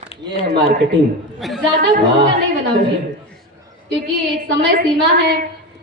ये है मार्केटिंग। ज्यादा भूमिका नहीं बनाऊंगी क्योंकि एक समय सीमा है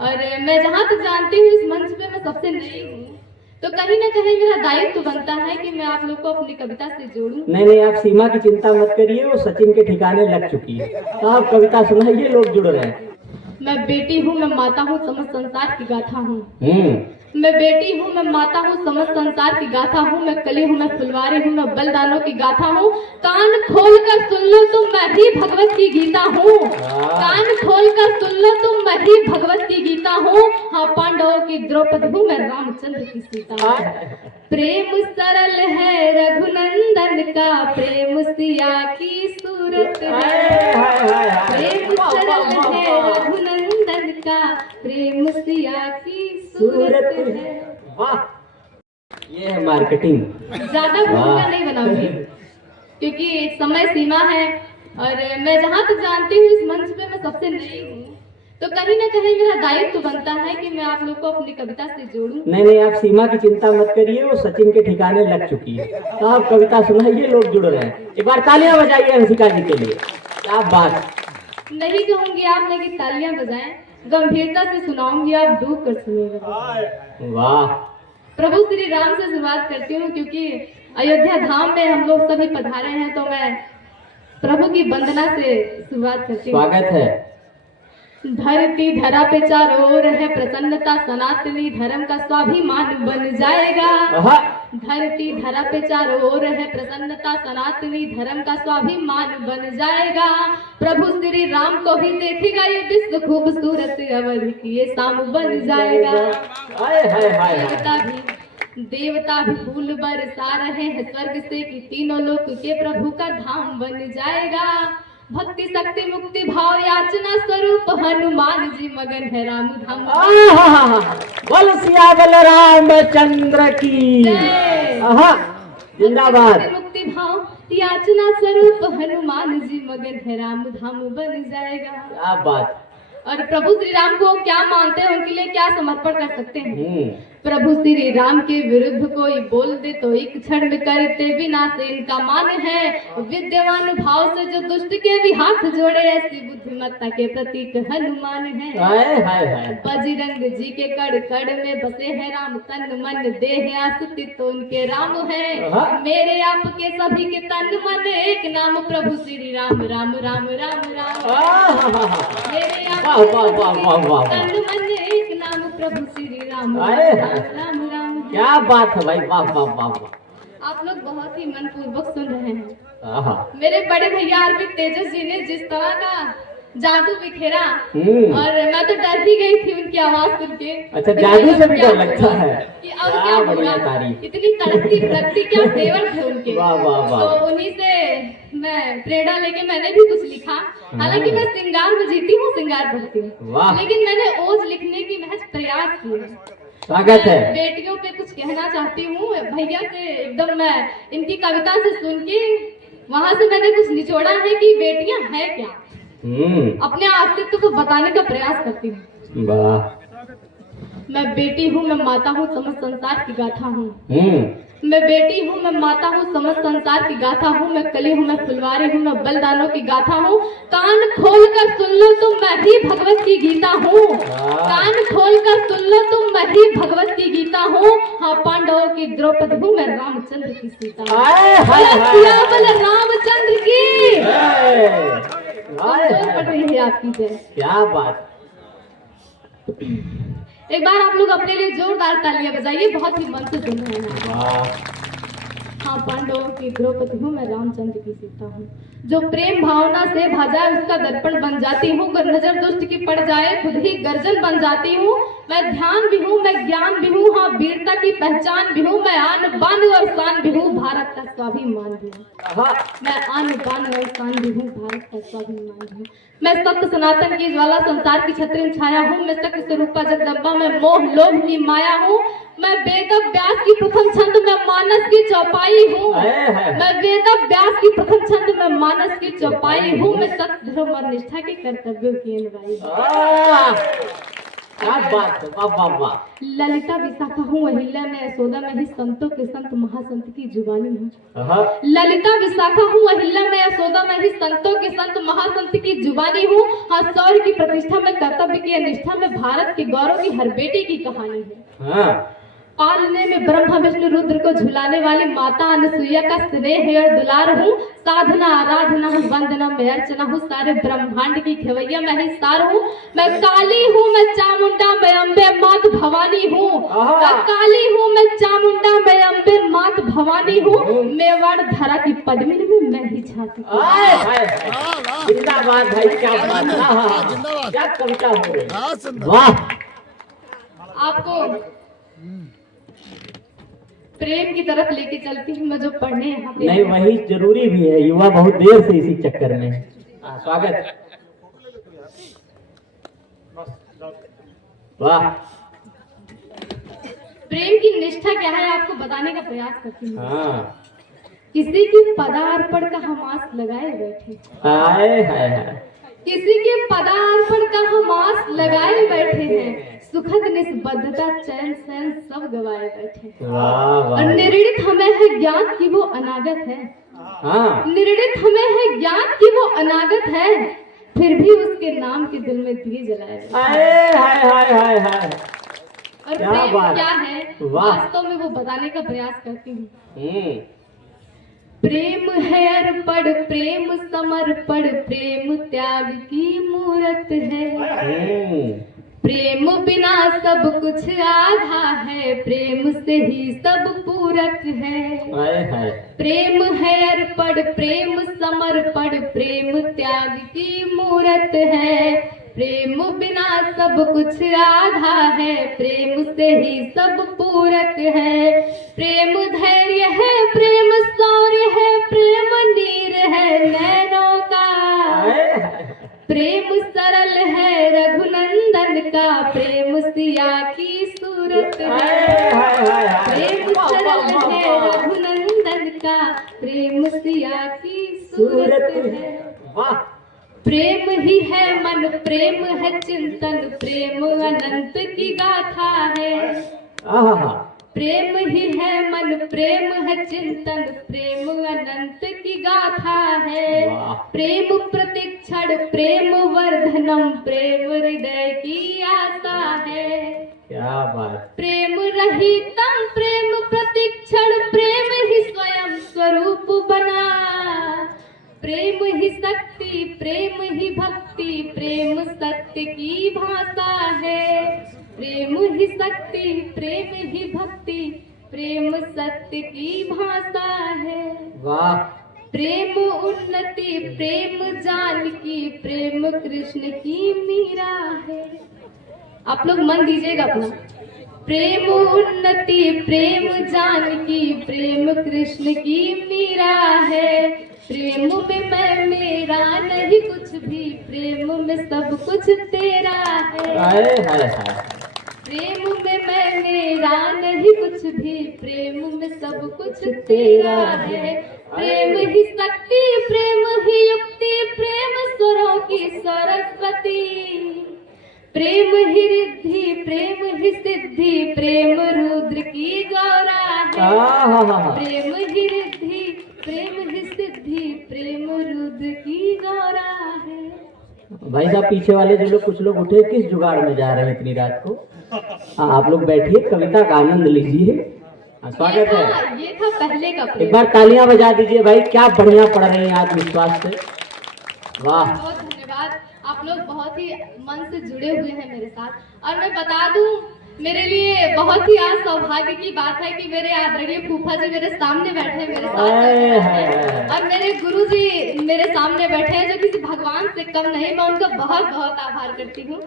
और मैं जहाँ तक जानती हूँ इस मंच पे मैं सबसे नई हूँ, तो कहीं ना कहीं मेरा दायित्व बनता है कि मैं आप लोग को अपनी कविता से जोड़ूं। नहीं, आप सीमा की चिंता मत करिए, वो सचिन के ठिकाने लग चुकी है। तो आप कविता सुनाइए, लोग जुड़ रहे हैं। मैं बेटी हूँ, मैं माता हूँ, समस्त संसार की गाथा हूँ। हम्म। मैं बेटी हूँ, मैं माता हूँ, समस्त संसार की गाथा हूँ। मैं कली हूँ, मैं फुलवारी हूँ, मैं बलिदानों की गाथा हूँ। कान खोल कर सुन लो तुम, मैं ही भगवत की गीता हूँ। कान खोल कर सुन लो तुम, मैं ही भगवत की गीता हूँ। हाँ, पांडवों की द्रौपदी हूँ, मैं रामचंद्र की सीता हूँ। प्रेम सरल है रघुनंदन का, प्रेम सिया की सूरत है। प्रेम सरल है रघुनंदन का, प्रेम सिया की सूरत है। वाह, ये है मार्केटिंग। ज्यादा भूमिका नहीं बनाऊंगी क्योंकि एक समय सीमा है और मैं जहाँ तक जानती हूँ इस मंच पे मैं सबसे नई हूँ, तो कहीं ना कहीं मेरा दायित्व बनता है कि मैं आप लोग को अपनी कविता से जोड़ूं। नहीं, आप सीमा की चिंता मत करिए, वो सचिन के ठिकाने लग चुकी है। तो आप कविता सुनाइए, लोग जुड़ रहे हैं। एक बार तालियां बजाइए हंसिका जी के लिए। क्या बात। नहीं कहूंगी आप में कि तालियां बजाएं, गंभीरता से सुनाऊंगी, आप डूब कर सुनिएगा। वाह। प्रभु श्री राम से शुरुआत करती हूँ क्योंकि अयोध्या धाम में हम लोग सभी पधारे हैं, तो मैं प्रभु की वंदना से शुरुआत करती हूँ। स्वागत है। धरती धरा पे चारों ओर है प्रसन्नता, सनातनी धर्म का स्वाभिमान बन जाएगा। धरती धरा पे चारों ओर है प्रसन्नता, सनातनी धर्म का स्वाभिमान बन जाएगा। प्रभु श्री राम को भी देखेगा ये विश्व खूबसूरत, अवधि की ये शाम बन जाएगा। देवता भी फूल बरसा रहे हैं स्वर्ग से कि तीनों लोक के प्रभु का धाम बन जाएगा। भक्ति शक्ति मुक्ति भाव याचना स्वरूप हनुमान जी मगन है राम धाम। बोल सियावल रामचंद्र की जिंदाबाद। मुक्ति भाव याचना स्वरूप हनुमान जी मगन है राम धाम बन जाएगा। क्या बात। और प्रभु श्री राम को क्या मानते हैं, उनके लिए क्या समर्पण कर सकते हैं। प्रभु श्री राम के विरुद्ध कोई बोल दे तो एक क्षण में करते विनाश इनका मान है। विद्यमान भाव से जो दुष्ट के भी हाथ जोड़े, ऐसी बुद्धिमत्ता के प्रतीक हनुमान है। बजरंग जी के कड़ कड़ में बसे हैं राम, तन मन देह आसुति तो उनके राम है। मेरे आपके सभी के तन मन एक नाम, प्रभु श्री राम राम राम राम राम। मेरे तन मन एक नाम, प्रभु श्री राम राम राम। क्या बात है भाई, वाह वाह वाह वाह। आप लोग बहुत ही मन पूर्वक सुन रहे हैं। मेरे बड़े भैया अर्पित तेजस जी ने जिस तरह का जादू बिखेरा, और मैं तो डर भी गई थी उनकी आवाज सुन के। अच्छा, जादू से भी डर लगता है कि अब क्या होगा, इतनी तड़कती भड़कती क्या तेवर थे उनके। वाह वाह वाह। तो उन्हीं से मैं प्रेरणा लेके मैंने भी कुछ लिखा। हालांकि मैं श्रृंगार में जीती हूँ, श्रृंगार भरती हूँ, लेकिन मैंने ओज लिखने की महज प्रयास किए। स्वागत है। बेटियों पे कुछ कहना चाहती हूँ भैया से, एकदम मैं इनकी कविता से सुन के वहाँ से मैंने कुछ निचोड़ा है कि बेटियां है क्या, अपने अस्तित्व को बताने का प्रयास करती हूँ। मैं बेटी हूँ, मैं माता हूँ, समस्त संसार की गाथा हूँ। मैं बेटी हूँ, मैं माता हूँ, समस्त संसार की गाथा हूँ। मैं कली हूँ, मैं फुलवारी हूँ, मैं बलिदानों की गाथा हूँ। कान खोल कर सुन लो तुम, मैं ही भगवत की गीता हूँ। कान खोल कर सुन लो तुम, मैं ही भगवत की गीता हूँ। हाँ, पांडवों की द्रौपदी हूँ, मैं रामचंद्र की सीता हूँ। रामचंद्र की पढ़ रही है आपकी जय। क्या बात। एक बार आप लोग अपने लिए जोरदार तालियां बजाइए, बहुत ही मन से सुन रहे हैं। हाँ, पांडवों की द्रौपदी हूँ, मैं रामचंद्र की सीता हूँ। जो प्रेम भावना से भा जाए उसका दर्पण बन जाती हूँ। नजर दुष्ट की पड़ जाए खुद ही गर्जन बन जाती हूँ। मैं ध्यान भी हूँ, मैं ज्ञान भी हूँ, हाँ वीरता की पहचान भी हूँ। मैं आन बान और शान भी हूँ, भारत का स्वाभिमान भी हूँ। मैं आन बान और शान भी हूँ, भारत का स्वाभिमान भी हूँ। मैं सत्य सनातन की ज्वाला, संसार की छत्री में छाया हूँ। मैं शक्ति स्वरूपा जगदम्बा, मैं मोह लोभ की माया हूँ। मैं वेद व्यास की प्रथम छंद, मैं मानस की चौपाई हूँ। मैं वेद व्यास की प्रथम छंद, मैं मानस की चौपाई हूँ। मैं सत्य धर्म और निष्ठा के कर्तव्यों की अनुयायी हूँ। क्या बात है, वाह वाह वाह। ललिता विशाखा हूँ अहिल्या मैं यशोदा मैं ही संतों के संत महासंत की जुबानी हूँ। हाँ। ललिता विशाखा हूँ अहिल्या मैं यशोदा मैं ही संतों के संत महासंत की जुबानी हूँ। हाँ, शौर्य की प्रतिष्ठा में कर्तव्य की निष्ठा में भारत के गौरव की हर बेटी की कहानी है। हाँ। पालने में ब्रह्मा विष्णु रुद्र को झुलाने वाली माता अनसुईया का स्नेह और दुलार हूँ। साधना आराधना हूँ, वंदना में अर्चना हूँ, सारे ब्रह्मांड की खेवैया मैं ही सार हूँ। मैं काली हूँ, मैं चामुंडा, मैं अम्बे मात भवानी हूँ। मैं काली हूँ, मैं चामुंडा, मैं अम्बे मात भवानी हूँ। मेवाड़ धरा की पद्मिनी में मैं ही झांसी। जिंदाबाद भाई, क्या बात है, क्या कविता हो रही, वाह। आपको प्रेम की तरफ लेके चलती हूँ मैं, जो पढ़ने यहाँ पे नहीं वही जरूरी भी है, युवा बहुत देर से इसी चक्कर में है। स्वागत, वाह। प्रेम की निष्ठा क्या है आपको बताने का प्रयास करती हूँ। हाँ। किसी की पदार्पण का हम आस लगाए बैठे, हाय हाय हाय। किसी के पदार्पण का हम आस लगाए बैठे हैं। सुखद निस्बद्धता चैन सैन सब गवाए बैठे। वाह वाह। और निर्णित हमें है ज्ञान कि वो अनागत है। हाँ। निर्णित हमें है ज्ञान कि वो अनागत है, फिर भी उसके नाम के दिल में दिए जलाए। हाय हाय हाय हाय हाय। और क्या प्रेम बात, क्या है वास्तव में वो बताने का प्रयास करती हूँ। प्रेम है अर्पण, प्रेम समर्पण, प्रेम त्याग की मूरत है। प्रेम बिना सब कुछ आधा है, प्रेम से ही सब पूरक है। प्रेम है अर्पण, प्रेम समर्पण, प्रेम त्याग की मूरत है। प्रेम बिना सब कुछ आधा है, प्रेम से ही सब पूरक है। प्रेम धैर्य है, प्रेम शौर्य है, प्रेम नीर है नैनों का। प्रेम सरल है रघुनंदन का, प्रेम सिया की सूरत है। प्रेम सरल है रघुनंदन का, प्रेम सिया की सूरत है। प्रेम ही है मन, प्रेम है चिंतन, प्रेम अनंत की गाथा है। प्रेम ही है मन, प्रेम है चिंतन, प्रेम अनंत की गाथा है। प्रेम प्रतिक्षण, प्रेम वर्धनम, प्रेम हृदय की आशा है। क्या बात। प्रेम रहितम, प्रेम प्रतिक्षण, प्रेम ही स्वयं स्वरूप बना। प्रेम ही शक्ति, प्रेम ही भक्ति, प्रेम सत्य की भाषा है। प्रेम ही शक्ति, प्रेम ही भक्ति, प्रेम सत्य की भाषा है। वाह। प्रेम उन्नति, प्रेम जानकी, प्रेम कृष्ण की मीरा है। आप लोग मन दीजिएगा अपना। प्रेम उन्नति, प्रेम जानकी, प्रेम कृष्ण की मीरा है। प्रेम में मैं मेरा नहीं कुछ भी, प्रेम में सब कुछ तेरा है। प्रेम में मैं मेरा नहीं कुछ भी, प्रेम में सब कुछ तेरा है। प्रेम ही शक्ति, प्रेम ही युक्ति, प्रेम स्वरों की सरस्वती। प्रेम ही रिद्धि, प्रेम ही सिद्धि, प्रेम रुद्र की गौरा है। प्रेम ही रिद्धि, प्रेम ही सिद्धि, प्रेम रुद्र की गौरा है। भाई साहब पीछे वाले जो लोग कुछ लोग उठे, किस जुगाड़ में जा रहे हैं इतनी रात को? हाँ, आप लोग बैठिए, कविता का आनंद लीजिए। स्वागत है। ये था पहले का। एक बार तालियां बजा दीजिए भाई, क्या बढ़िया पढ़ रहे हैं आत्मविश्वास से। वाह, बहुत धन्यवाद। आप लोग बहुत ही मन से जुड़े हुए हैं मेरे साथ। और मैं बता दूं, मेरे लिए बहुत ही आज सौभाग्य की बात है कि मेरे आदरणीय फूफा जी मेरे सामने बैठे हैं, मेरे साथ, और मेरे गुरु जी मेरे सामने बैठे हैं, जो किसी भगवान से कम नहीं। मैं उनका बहुत बहुत आभार करती हूँ।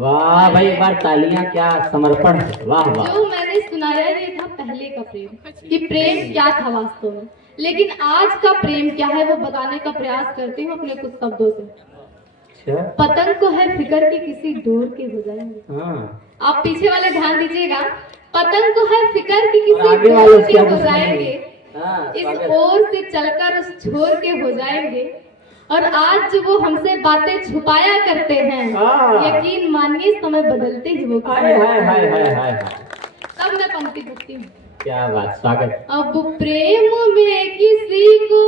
वाह भाई, एक बार तालियां, क्या समर्पण है। वाह वाह। जो मैंने सुनाया ये था पहले का प्रेम, कि प्रेम क्या था वास्तव में, लेकिन आज का प्रेम क्या है वो बताने का प्रयास करती हूँ अपने कुछ शब्दों से। पतंग को है फिकर की किसी डोर के हो जाएंगे। आप पीछे वाले ध्यान दीजिएगा। पतंग को है फिकर की किसी डोर के हो जाएंगे, इस ओर से चलकर उस छोर के हो जाएंगे। और आज वो हमसे बातें छुपाया करते हैं, यकीन मानिए समय बदलते ही वो हाय हाय हाय हाय हाय। तब मैं पंक्ति पढ़ती हूँ। क्या बात, स्वागत। अब प्रेम में किसी को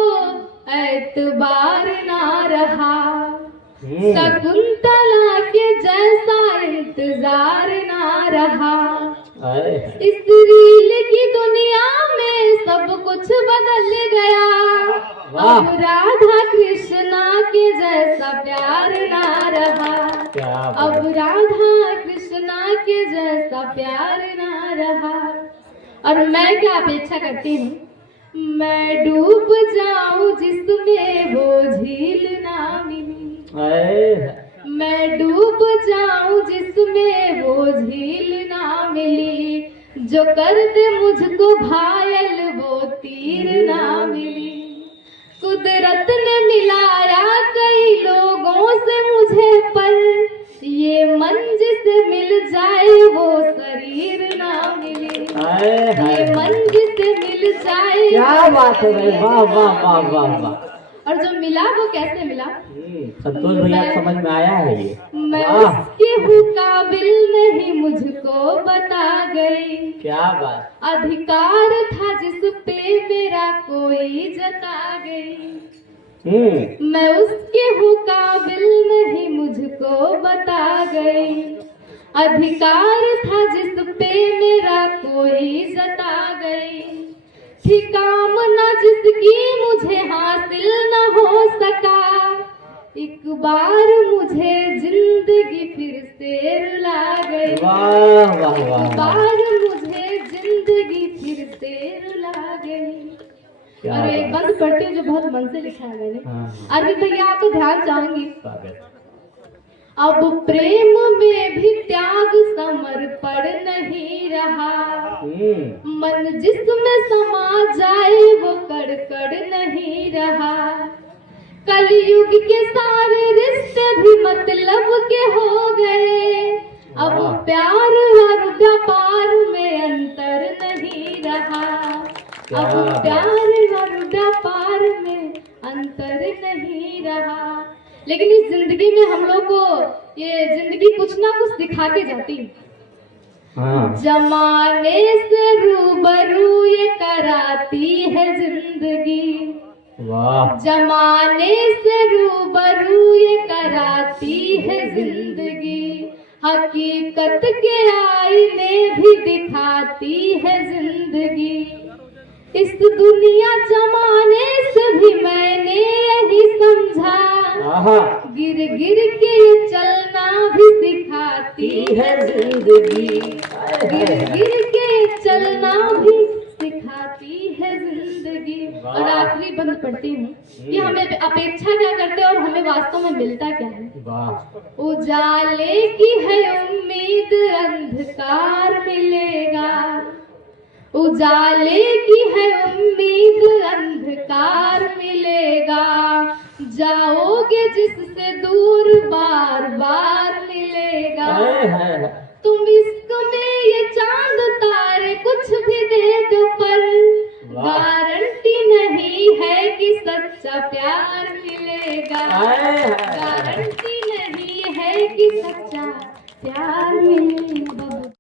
एतबार ना रहा, शकुंतला के जैसा इंतजार ना रहा। इस रील की दुनिया में सब कुछ बदल गया, अब राधा कृष्णा के जैसा प्यार ना रहा, अब राधा कृष्णा के जैसा प्यार ना रहा। और मैं क्या अपेक्षा करती हूँ, मैं डूब जाऊं जिसमें वो झील ना मिली, मैं डूब जाऊं जिसमें वो झील ना मिली, जो कर दे मुझको घायल वो तीर ना मिली। कुदरत ने मिलाया कई लोगों से मुझे, पर ये मन जिसे मिल जाए वो शरीर ना मिले, ये मन जिसे मिल जाए। क्या बात है भाई, वाह वाह वाह वाह वाह। और जो मिला वो कैसे मिला, संतोष भैया समझ में आया है ये। मैं उसकी हूँ काबिल नहीं मुझको बता गई, क्या बात। अधिकार था जिस पे मेरा कोई जता गई, मैं उसकी हूँ काबिल नहीं मुझको बता गई, अधिकार था जिस पे मेरा कोई जता गई। थी कामना जिसकी मुझे हासिल न हो सका, एक बार मुझे जिंदगी फिर से रुला गई, वाह वाह वाह। एक बार मुझे जिंदगी फिर से रुला गई। और एक बंद पढ़ती हूँ जो बहुत मन से लिखा है मैंने। अरविंद भैया आपको ध्यान चाहूंगी। अब प्रेम में भी त्याग समर्पण नहीं रहा, मन जिसमें समा जाए वो कड़ नहीं रहा, कलयुग के सारे रिश्ते भी मतलब के हो गए, अब प्यार और व्यापार में अंतर नहीं रहा, अब प्यार और व्यापार में अंतर नहीं रहा। लेकिन इस जिंदगी में हम लोग को ये जिंदगी कुछ ना कुछ सिखा के जाती है। जमाने से रूबरू ये कराती है जिंदगी, वाह। जमाने से रूबरू ये कराती है जिंदगी, हकीकत के आईने भी दिखाती है जिंदगी। इस दुनिया जमाने से भी मैंने यही समझा, गिर गिर के ये चलना भी सिखाती है जिंदगी, गिर गिर के ये चलना भी सिखाती है जिंदगी। और आखिरी बंद पढ़ती हूँ कि हमें अपेक्षा क्या करते हैं और हमें वास्तव में मिलता क्या है। उजाले की है उम्मीद अंधकार मिलेगा, उजाले की है उम्मीद अंधकार मिलेगा, जाओगे जिससे दूर बार बार मिलेगा। तुम इश्क में ये चांद तारे कुछ भी दे दो, पर गारंटी नहीं है कि सच्चा प्यार मिलेगा, गारंटी नहीं है कि सच्चा प्यार मिलेगा।